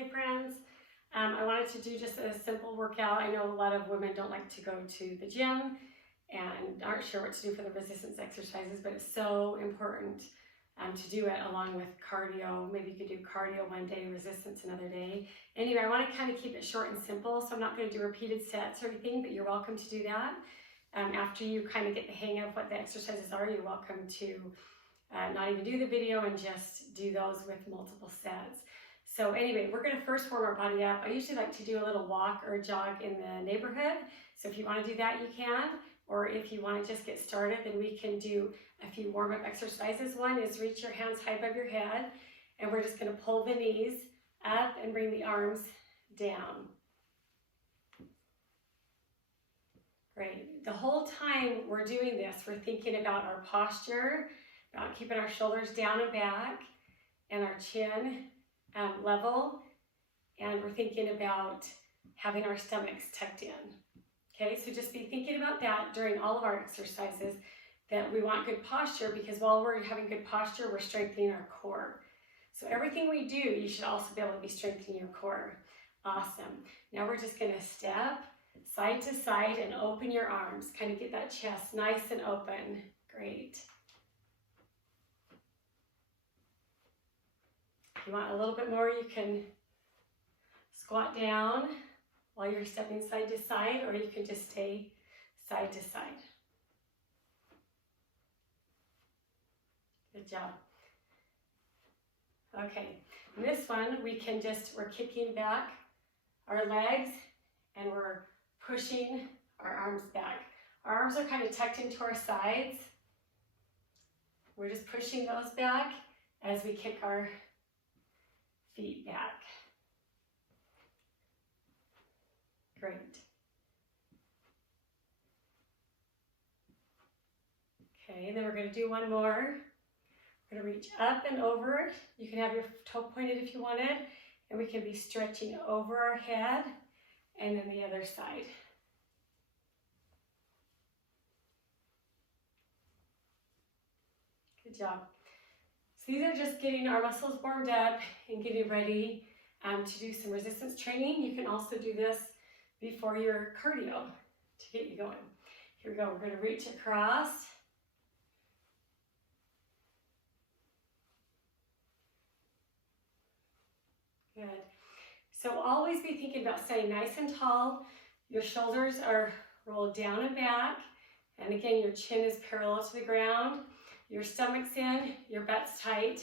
Hi friends, I wanted to do just a simple workout. I know a lot of women don't like to go to the gym and aren't sure what to do for the resistance exercises, but it's so important to do it along with cardio. Maybe you could do cardio one day, resistance another day. Anyway, I want to kind of keep it short and simple, so I'm not going to do repeated sets or anything, but you're welcome to do that. After you kind of get the hang of what the exercises are, you're welcome to not even do the video and just do those with multiple sets. So anyway, we're going to first warm our body up. I usually like to do a little walk or jog in the neighborhood. So if you want to do that, you can. Or if you want to just get started, then we can do a few warm-up exercises. One is reach your hands high above your head. And we're just going to pull the knees up and bring the arms down. Great. The whole time we're doing this, we're thinking about our posture, about keeping our shoulders down and back, and our chin level, and we're thinking about having our stomachs tucked in. Okay, so just be thinking about that during all of our exercises, that we want good posture, because while we're having good posture, we're strengthening our core. So everything we do, you should also be able to be strengthening your core. Awesome. Now we're just going to step side to side and open your arms. Kind of get that chest nice and open. Great. If you want a little bit more, you can squat down while you're stepping side to side, or you can just stay side to side. Good job. Okay, in this one, we're kicking back our legs and we're pushing our arms back. Our arms are kind of tucked into our sides. We're just pushing those back as we kick our feet back. Great. Okay, then we're going to do one more. We're going to reach up and over. You can have your toe pointed if you wanted, and we can be stretching over our head and then the other side. Good job. So these are just getting our muscles warmed up and getting ready to do some resistance training. You can also do this before your cardio to get you going. Here we go. We're going to reach across. Good. So always be thinking about staying nice and tall. Your shoulders are rolled down and back. And again, your chin is parallel to the ground. Your stomach's in, your butt's tight.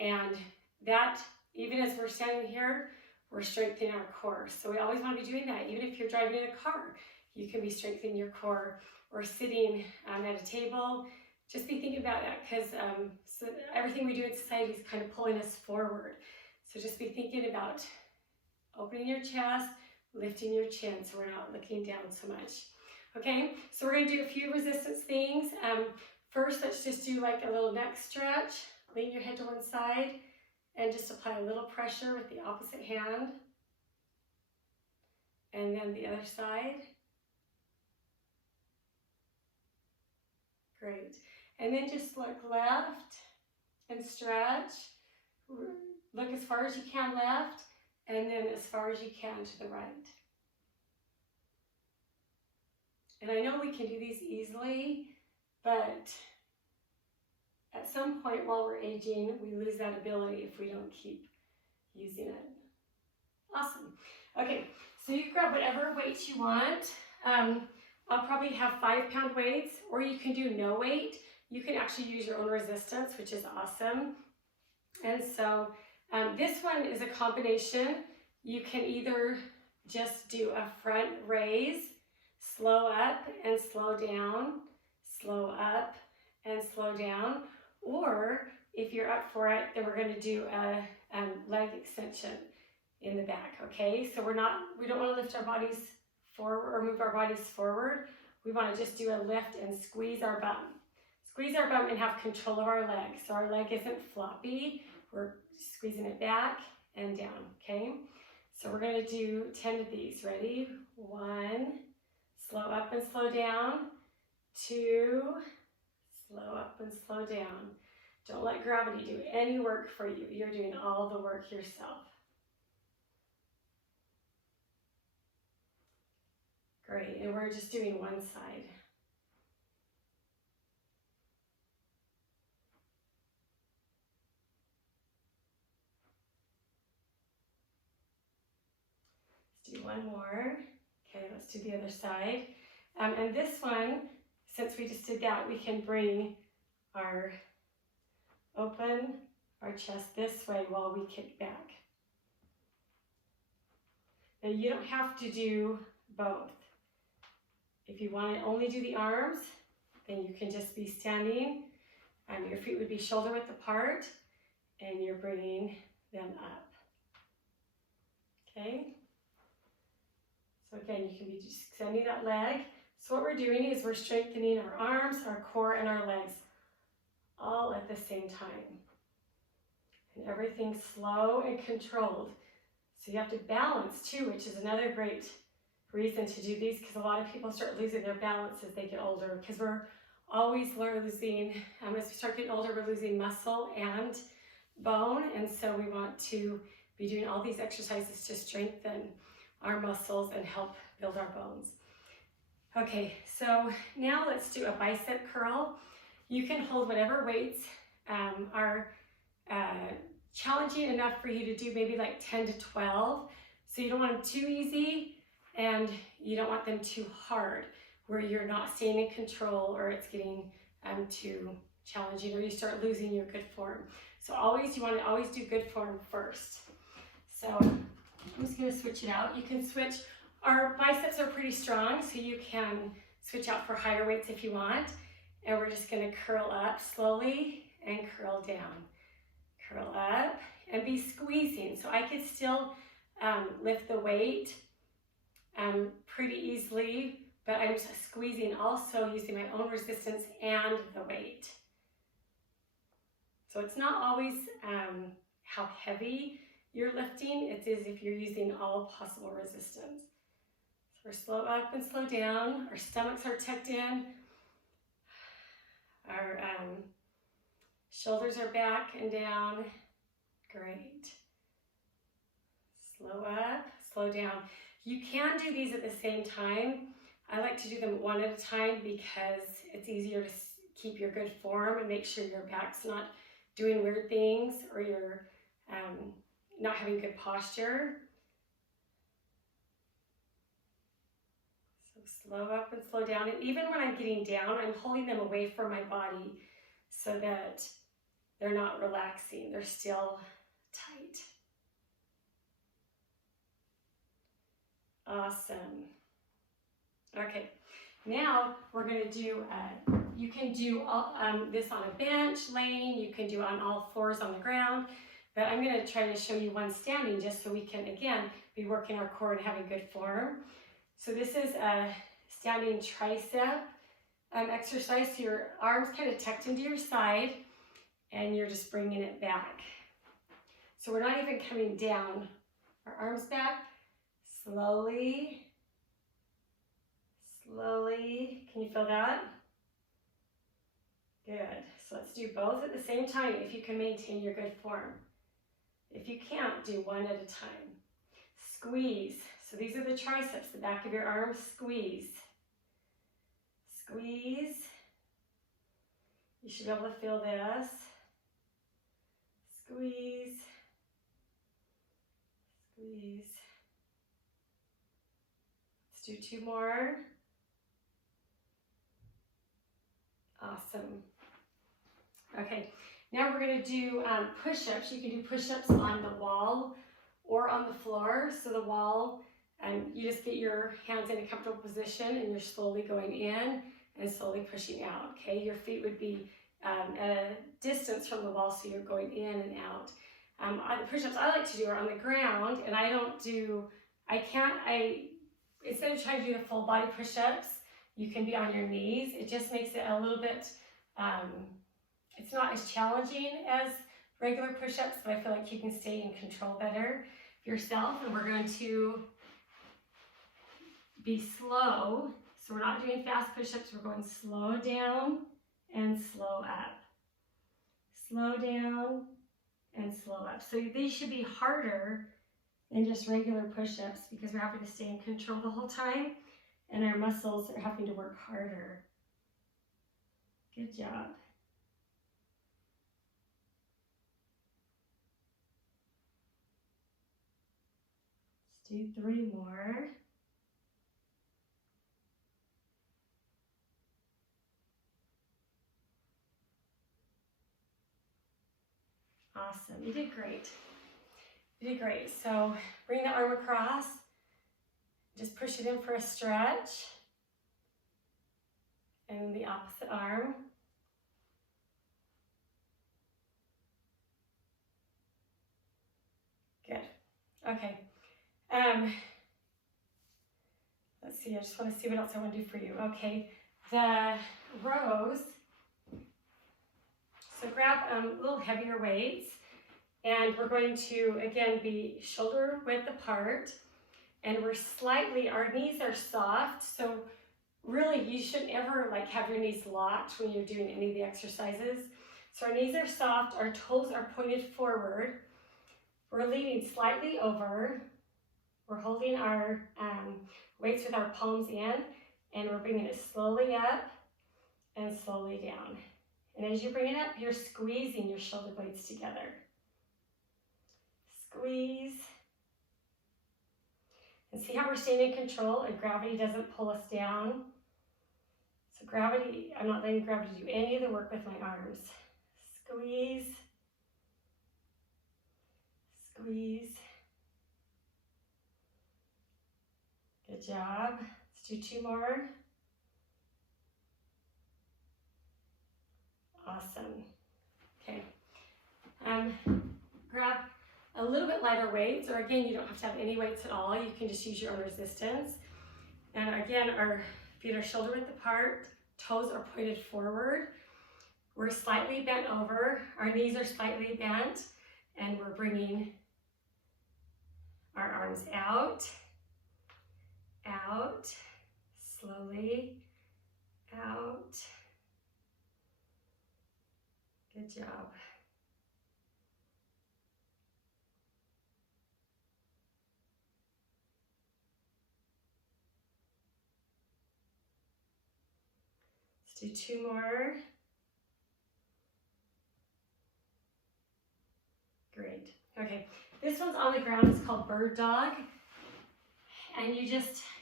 And that, even as we're standing here, we're strengthening our core. So we always want to be doing that. Even if you're driving in a car, you can be strengthening your core, or sitting at a table. Just be thinking about that, because so everything we do in society is kind of pulling us forward. So just be thinking about opening your chest, lifting your chin so we're not looking down so much. Okay, so we're going to do a few resistance things. First, let's just do like a little neck stretch. Lean your head to one side and just apply a little pressure with the opposite hand. And then the other side. Great. And then just look left and stretch. Look as far as you can left, and then as far as you can to the right. And I know we can do these easily, but at some point while we're aging, we lose that ability if we don't keep using it. Awesome. Okay, so you can grab whatever weights you want. I'll probably have 5-pound weights, or you can do no weight. You can actually use your own resistance, which is awesome. And so this one is a combination. You can either just do a front raise, slow up and slow down, slow up and slow down, or if you're up for it, then we're going to do a leg extension in the back. Okay, so we don't want to lift our bodies forward or move our bodies forward. We want to just do a lift and squeeze our bum. Squeeze our bum and have control of our leg, so our leg isn't floppy. We're squeezing it back and down, okay? So we're going to do 10 of these. Ready? 1, slow up and slow down. 2, slow up and slow down. Don't let gravity do any work for you. You're doing all the work yourself. Great, and we're just doing one side. Let's do one more. Okay, let's do the other side. And this one, since we just did that, we can bring our open our chest this way while we kick back. Now you don't have to do both. If you want to only do the arms, then you can just be standing. Your feet would be shoulder width apart, and you're bringing them up. Okay? So again, you can be just extending that leg. So what we're doing is we're strengthening our arms, our core, and our legs all at the same time. And everything's slow and controlled. So you have to balance too, which is another great reason to do these, because a lot of people start losing their balance as they get older, because we're always losing, as we start getting older, we're losing muscle and bone, and so we want to be doing all these exercises to strengthen our muscles and help build our bones. Okay, so now let's do a bicep curl. You can hold whatever weights are challenging enough for you to do, maybe like 10 to 12. So you don't want them too easy and you don't want them too hard where you're not staying in control or it's getting too challenging or you start losing your good form. So you want to always do good form first. So I'm just going to switch it out. You can switch. Our biceps are pretty strong, so you can switch out for higher weights if you want. And we're just going to curl up slowly and curl down. Curl up and be squeezing. So I could still lift the weight pretty easily, but I'm just squeezing also using my own resistance and the weight. So it's not always how heavy you're lifting, it is if you're using all possible resistance. So we're slow up and slow down, our stomachs are tucked in, our shoulders are back and down. Great. Slow up, slow down. You can do these at the same time. I like to do them one at a time because it's easier to keep your good form and make sure your back's not doing weird things or you're not having good posture. So slow up and slow down. And even when I'm getting down, I'm holding them away from my body so that they're not relaxing. They're still tight. Awesome. Okay, now we're going to do, you can do this on a bench, laying, you can do on all fours on the ground, but I'm going to try to show you one standing just so we can, again, be working our core and having good form. So this is a standing tricep exercise. So your arms kind of tucked into your side and you're just bringing it back. So we're not even coming down. Our arms back, slowly, slowly. Can you feel that? Good. So let's do both at the same time if you can maintain your good form. If you can't, do one at a time. Squeeze. So these are the triceps, the back of your arms. Squeeze. Squeeze. You should be able to feel this. Squeeze. Squeeze. Let's do two more. Awesome. Okay, now we're going to do push-ups. You can do push-ups on the wall or on the floor. So the wall, you just get your hands in a comfortable position and you're slowly going in and slowly pushing out. Okay, your feet would be at a distance from the wall, so you're going in and out. The push-ups I like to do are on the ground, and instead of trying to do the full body push-ups, you can be on your knees. It just makes it a little bit, it's not as challenging as regular push-ups, but I feel like you can stay in control better yourself. And we're going to be slow. So we're not doing fast push-ups, we're going slow down and slow up. Slow down and slow up. So these should be harder than just regular push-ups because we're having to stay in control the whole time. and our muscles are having to work harder. Good job. Let's do 3 more. Awesome, you did great. You did great. So bring the arm across, just push it in for a stretch, and the opposite arm. Good. Okay. Let's see, I just want to see what else I want to do for you. Okay, the rows. So grab a little heavier weights, and we're going to, again, be shoulder width apart, and we're slightly, our knees are soft, so really you shouldn't ever like have your knees locked when you're doing any of the exercises. So our knees are soft, our toes are pointed forward, we're leaning slightly over, we're holding our weights with our palms in, and we're bringing it slowly up and slowly down. And as you bring it up, you're squeezing your shoulder blades together. Squeeze. And see how we're staying in control and gravity doesn't pull us down. So gravity, I'm not letting gravity do any of the work with my arms. Squeeze. Squeeze. Good job. Let's do 2 more. Awesome. Okay. Grab a little bit lighter weights, or again, you don't have to have any weights at all. You can just use your own resistance. And again, our feet are shoulder width apart, toes are pointed forward. We're slightly bent over, our knees are slightly bent, and we're bringing our arms out, out, slowly, out. Good job. Let's do 2 more. Great. Okay, this one's on the ground. It's called bird dog. And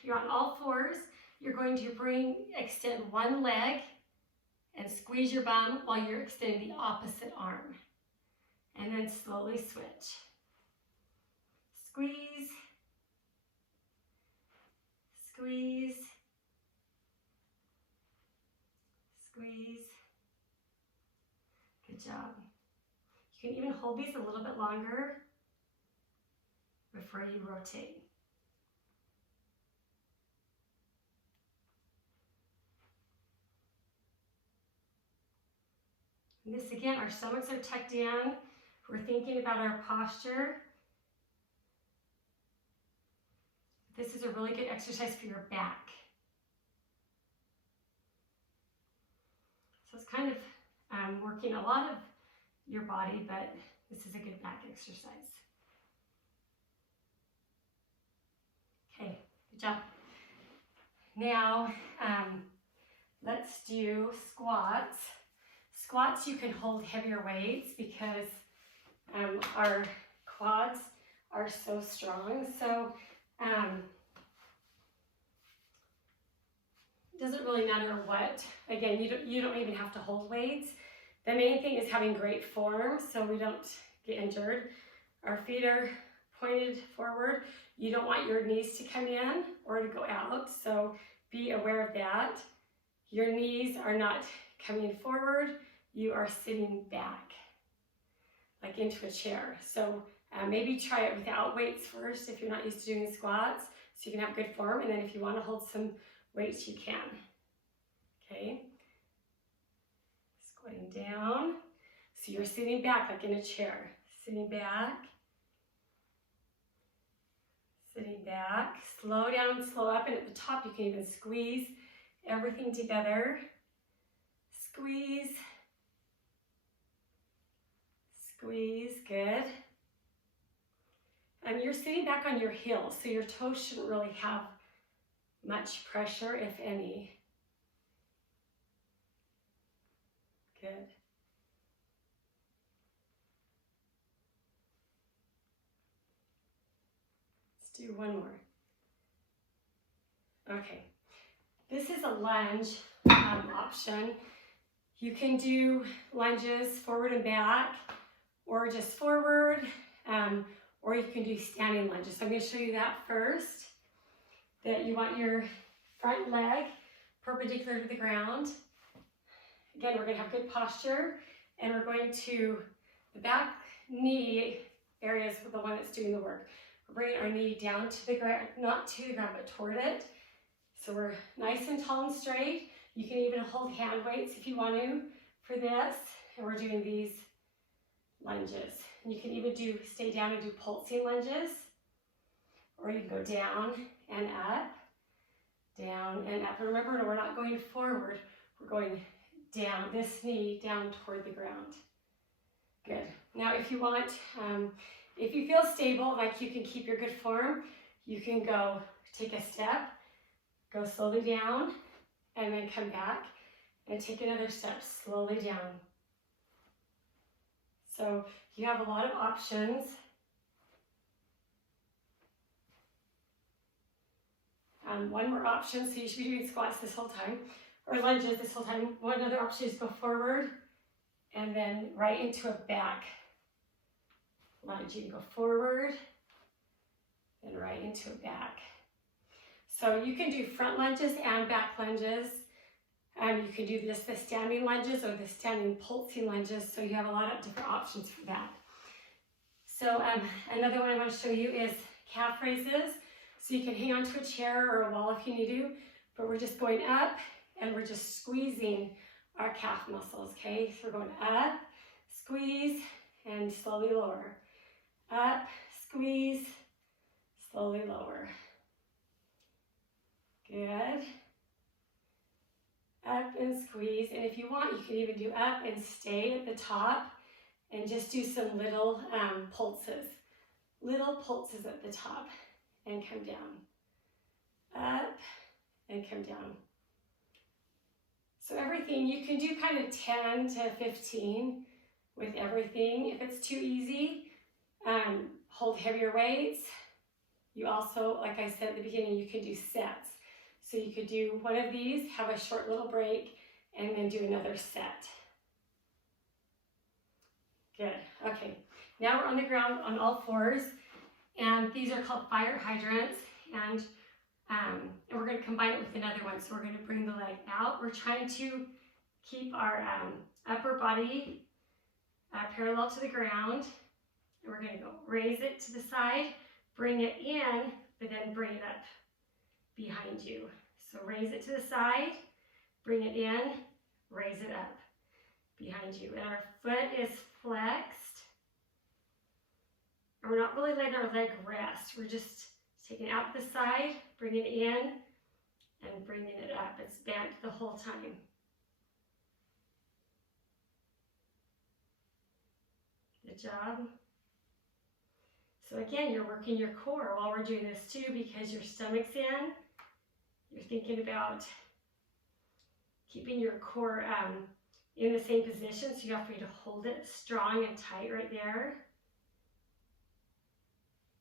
you're on all fours. You're going to extend one leg and squeeze your bum while you're extending the opposite arm. And then slowly switch. Squeeze, squeeze, squeeze. Good job. You can even hold these a little bit longer before you rotate. And this again, our stomachs are tucked in. We're thinking about our posture. This is a really good exercise for your back. So it's kind of working a lot of your body, but this is a good back exercise. Okay, good job. Now, let's do squats. Squats, you can hold heavier weights because our quads are so strong. So it doesn't really matter what. Again, you don't even have to hold weights. The main thing is having great form so we don't get injured. Our feet are pointed forward. You don't want your knees to come in or to go out, so be aware of that. Your knees are not coming forward. You are sitting back, like into a chair. So maybe try it without weights first if you're not used to doing squats, so you can have good form, and then if you want to hold some weights, you can. Okay. Squatting down. So you're sitting back like in a chair. Sitting back. Sitting back. Slow down and slow up, and at the top you can even squeeze everything together. Squeeze. Squeeze, good. And you're sitting back on your heels, so your toes shouldn't really have much pressure, if any. Good. Let's do one more. Okay. This is a lunge option. You can do lunges forward and back, or just forward, or you can do standing lunges. So I'm going to show you that first. That you want your front leg perpendicular to the ground. Again, we're going to have good posture, and we're going to, the back knee area is the one that's doing the work. We're bringing our knee down to the ground, not to the ground, but toward it. So we're nice and tall and straight. You can even hold hand weights if you want to for this. And we're doing these lunges. And you can even stay down and do pulsing lunges. Or you can go down and up, down and up. And remember, we're not going forward. We're going down, this knee down toward the ground. Good. Now, if you want, if you feel stable, like you can keep your good form, you can go take a step, go slowly down, and then come back and take another step slowly down. So you have a lot of options. One more option, so you should be doing squats this whole time, or lunges this whole time. One other option is go forward and then right into a back lunge. You can go forward and right into a back. So you can do front lunges and back lunges. You can do the standing lunges or the standing pulsing lunges. So you have a lot of different options for that. So another one I want to show you is calf raises. So you can hang onto a chair or a wall if you need to, but we're just going up and we're just squeezing our calf muscles, okay? So we're going up, squeeze, and slowly lower. Up, squeeze, slowly lower. Good. Up and squeeze, and if you want, you can even do up and stay at the top and just do some little pulses. Little pulses at the top. And come down, up, and come down. So everything, you can do kind of 10 to 15 with everything. If it's too easy, hold heavier weights. You also, like I said at the beginning, you can do sets. So you could do one of these, have a short little break, and then do another set. Good, okay. Now we're on the ground on all fours. And these are called fire hydrants, and we're going to combine it with another one. So we're going to bring the leg out. We're trying to keep our upper body parallel to the ground. And we're going to go raise it to the side, bring it in, but then bring it up behind you. So raise it to the side, bring it in, raise it up behind you. And our foot is flexed. And we're not really letting our leg rest. We're just taking it out the side, bringing it in, and bringing it up. It's bent the whole time. Good job. So again, you're working your core while we're doing this too, because your stomach's in. You're thinking about keeping your core in the same position, so you have to hold it strong and tight right there.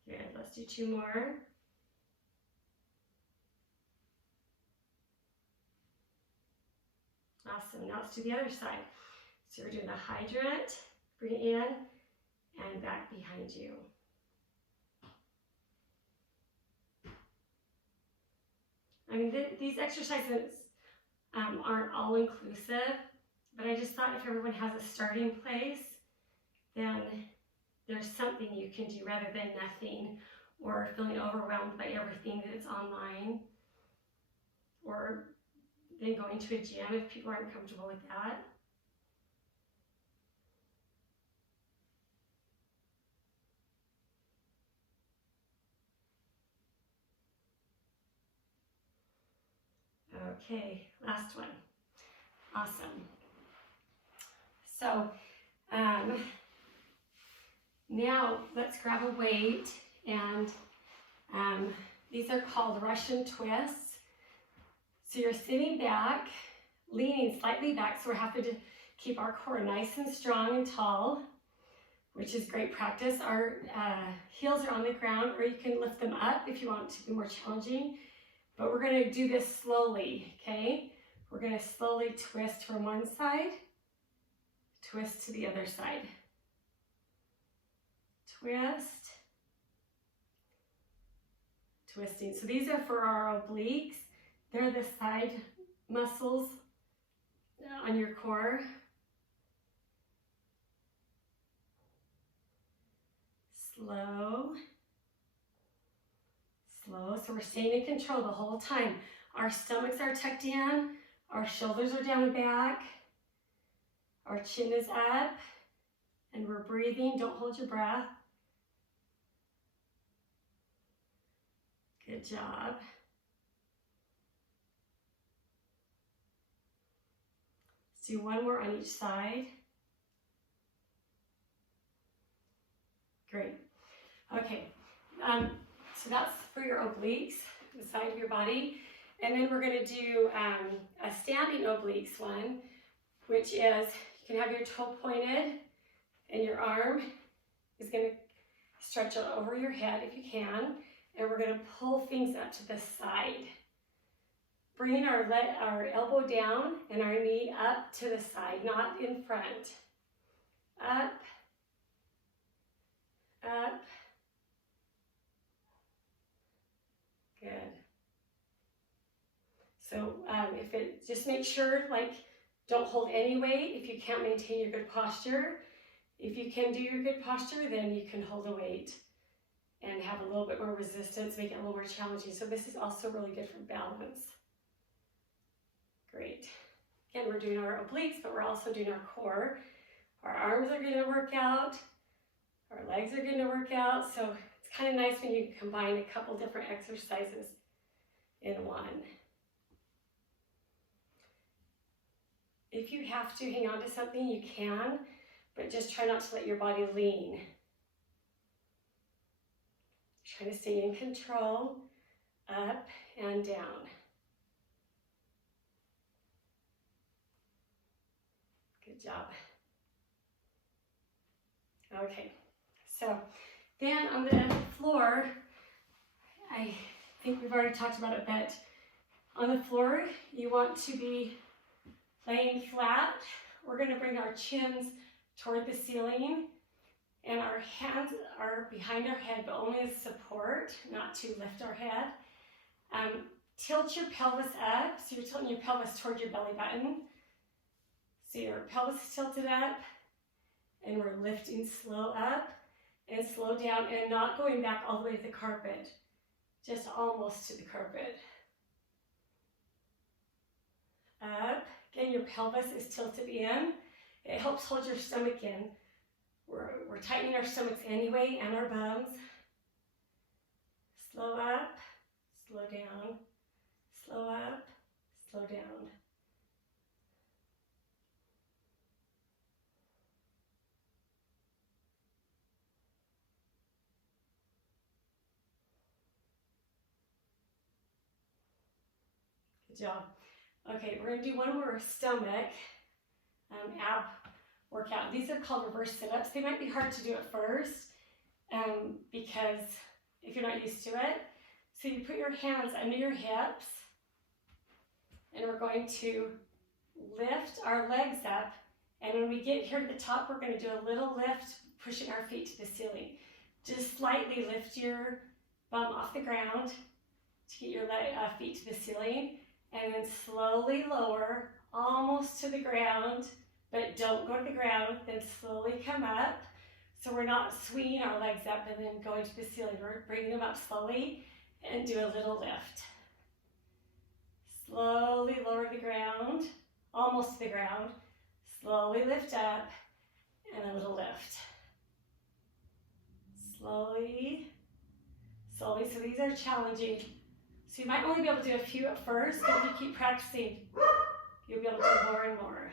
Good, let's do two more. Awesome, now let's do the other side. So we're doing the hydrant, bring it in, and back behind you. I mean, these exercises aren't all inclusive, but I just thought if everyone has a starting place, then there's something you can do rather than nothing, or feeling overwhelmed by everything that is online, or then going to a gym if people aren't comfortable with that. Okay, last one. Awesome. So now let's grab a weight, and these are called Russian twists. So you're sitting back, leaning slightly back, so we're having to keep our core nice and strong and tall, which is great practice. Our heels are on the ground, or you can lift them up if you want to be more challenging. But we're going to do this slowly, okay? We're going to slowly twist from one side, twist to the other side. Twist, twisting. So these are for our obliques. They're the side muscles on your core. Slow, slow. So we're staying in control the whole time. Our stomachs are tucked in, our shoulders are down and back, our chin is up, and we're breathing. Don't hold your breath. Good job. Let's do one more on each side. Great. Okay, so that's for your obliques, the side of your body. And then we're going to do a standing obliques one, which is you can have your toe pointed and your arm is going to stretch out over your head if you can. And we're going to pull things up to the side. Bringing our elbow down and our knee up to the side, not in front. Up, up. Good. So just make sure, like, don't hold any weight if you can't maintain your good posture. If you can do your good posture, then you can hold a weight and have a little bit more resistance, make it a little more challenging. So this is also really good for balance. Great. Again, we're doing our obliques, but we're also doing our core. Our arms are going to work out. Our legs are going to work out. So it's kind of nice when you combine a couple different exercises in one. If you have to hang on to something, you can, but just try not to let your body lean. Try to stay in control, up and down. Good job. Okay, so then on the floor, I think we've already talked about it, but on the floor, you want to be laying flat. We're going to bring our chins toward the ceiling, and our hands are behind our head, but only as support, not to lift our head. Tilt your pelvis up, so you're tilting your pelvis toward your belly button. So your pelvis is tilted up, and we're lifting slow up and slow down, and not going back all the way to the carpet, just almost to the carpet. Up. Again, your pelvis is tilted in. It helps hold your stomach in. We're tightening our stomachs anyway, and our bums. Slow up, slow down, slow up, slow down. Good job. Okay, we're going to do one more stomach ab workout. These are called reverse sit-ups. They might be hard to do at first because if you're not used to it. So you put your hands under your hips, and we're going to lift our legs up, and when we get here to the top, we're going to do a little lift, pushing our feet to the ceiling. Just slightly lift your bum off the ground to get your feet to the ceiling, and then slowly lower, almost to the ground, but don't go to the ground, then slowly come up. So we're not swinging our legs up and then going to the ceiling. We're bringing them up slowly and do a little lift. Slowly lower the ground, almost to the ground. Slowly lift up and a little lift. Slowly, slowly. So these are challenging. So you might only be able to do a few at first, but if you keep practicing, you'll be able to do more and more.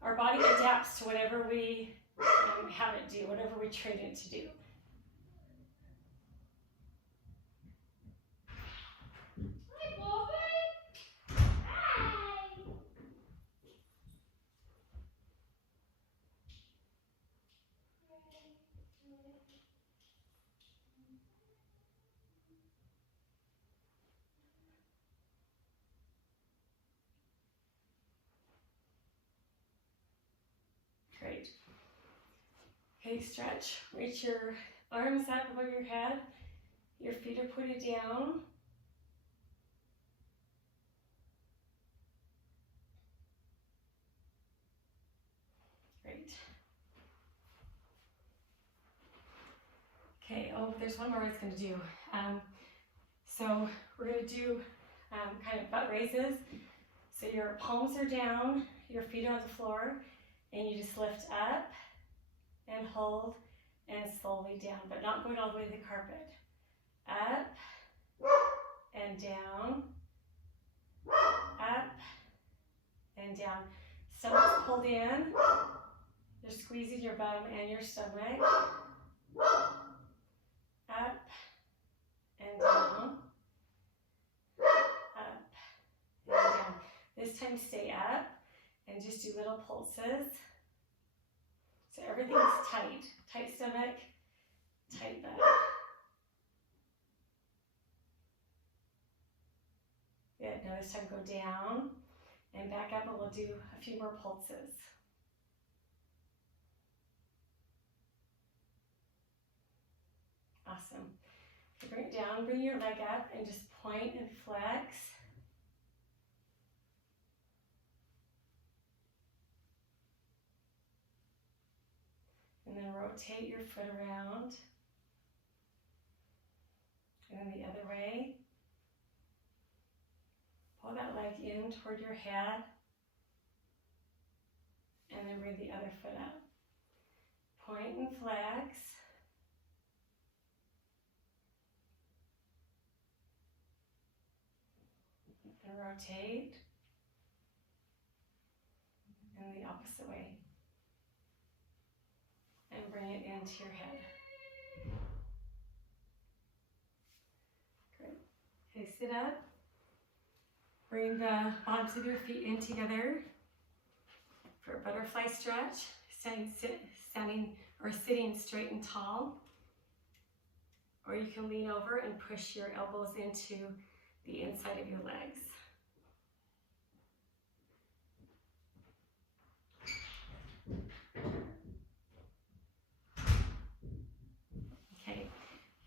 Our body adapts to whatever we have it do, whatever we train it to do. Hi, Bobby. Okay, stretch. Reach your arms up above your head. Your feet are pointed down. Great. Okay, oh, there's one more I was going to do. So we're going to do kind of butt raises. So your palms are down, your feet are on the floor, and you just lift up and hold and slowly down, but not going all the way to the carpet. Up and down, up and down. Stomach's pulled in. You're squeezing your bum and your stomach. Up and down. Up and down. This time stay up and just do little pulses. So everything's tight. Tight stomach, tight butt. Good. Now this time go down and back up, and we'll do a few more pulses. Awesome. Bring it down, bring your leg up, and just point and flex. And then rotate your foot around. And then the other way. Pull that leg in toward your head. And then bring the other foot up. Point and flex. And rotate. And the opposite way. And bring it into your head. Great. Okay, sit up. Bring the bottoms of your feet in together for a butterfly stretch. Standing or sitting straight and tall. Or you can lean over and push your elbows into the inside of your legs. Okay,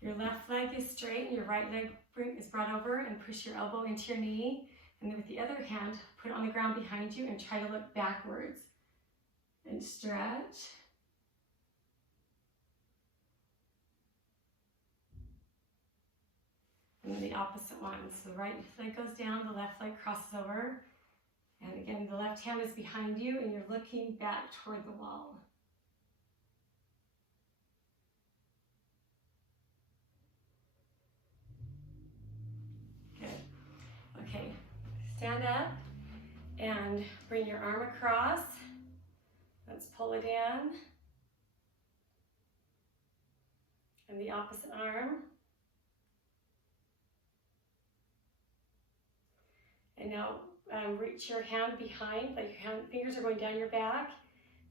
your left leg is straight and your right leg is brought over, and push your elbow into your knee. And then with the other hand, put it on the ground behind you and try to look backwards. And stretch. And then the opposite one. So the right leg goes down, the left leg crosses over. And again, the left hand is behind you and you're looking back toward the wall. Good. Okay, stand up and bring your arm across. Let's pull it in. And the opposite arm. And now reach your hand behind, like your fingers are going down your back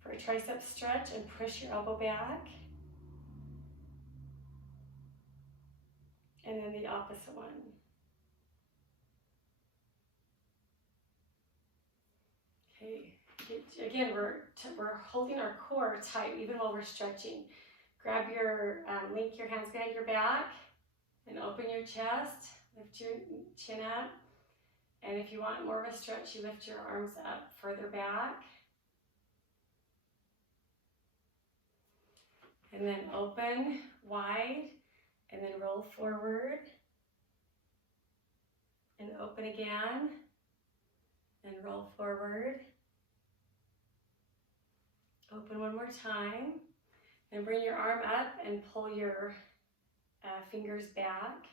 for a tricep stretch, and push your elbow back. And then the opposite one. Okay, again, we're holding our core tight even while we're stretching. Grab link your hands behind your back and open your chest, lift your chin up. And if you want more of a stretch, you lift your arms up further back. And then open wide, and then roll forward. And open again, and roll forward. Open one more time. And bring your arm up and pull your fingers back.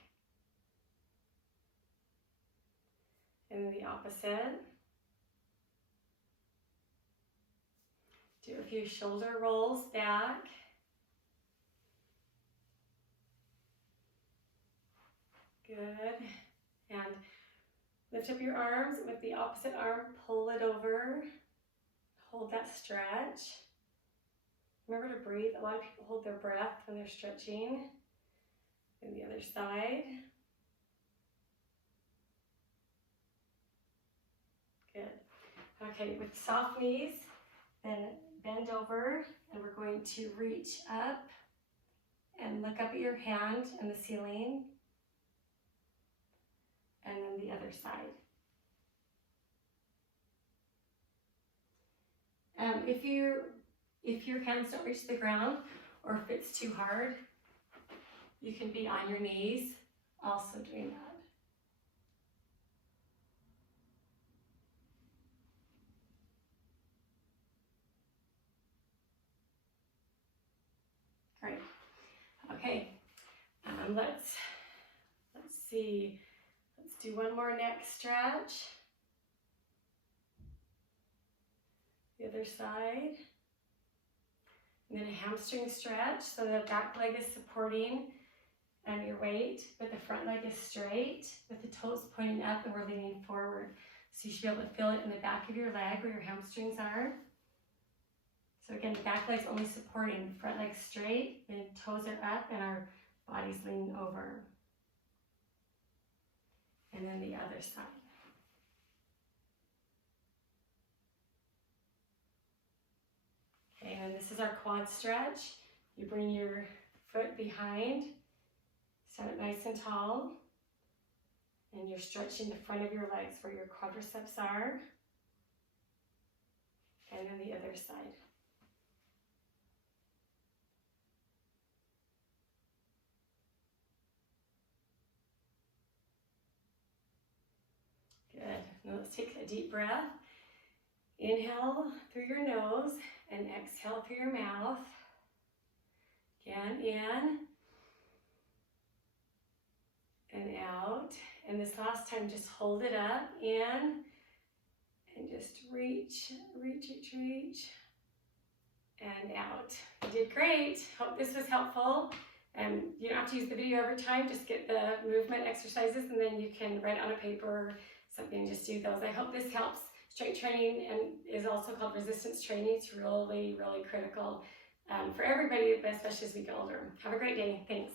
And then the opposite. Do a few shoulder rolls back. Good. And lift up your arms, and with the opposite arm, pull it over. Hold that stretch. Remember to breathe. A lot of people hold their breath when they're stretching. And the other side. Good. Okay, with soft knees, then bend over and we're going to reach up and look up at your hand and the ceiling. And then the other side. If your hands don't reach the ground or if it's too hard, you can be on your knees also doing that. Great. Okay. Let's see. Let's do one more neck stretch. The other side. And then a hamstring stretch. So the back leg is supporting your weight, but the front leg is straight with the toes pointing up and we're leaning forward. So you should be able to feel it in the back of your leg where your hamstrings are. So again, the back leg's only supporting, the front leg's straight, and toes are up and our body's leaning over. And then the other side. Okay, and this is our quad stretch. You bring your foot behind, stand up nice and tall, and you're stretching the front of your legs where your quadriceps are. And then the other side. Good. Now let's take a deep breath. Inhale through your nose and exhale through your mouth. Again, in and out. And this last time, just hold it up, in, and just reach, reach, reach, reach, and out. You did great. Hope this was helpful. You don't have to use the video every time, just get the movement exercises and then you can write on a paper or something, just do those. I hope this helps. Strength training and is also called resistance training. It's really, really critical for everybody, but especially as we get older. Have a great day. Thanks.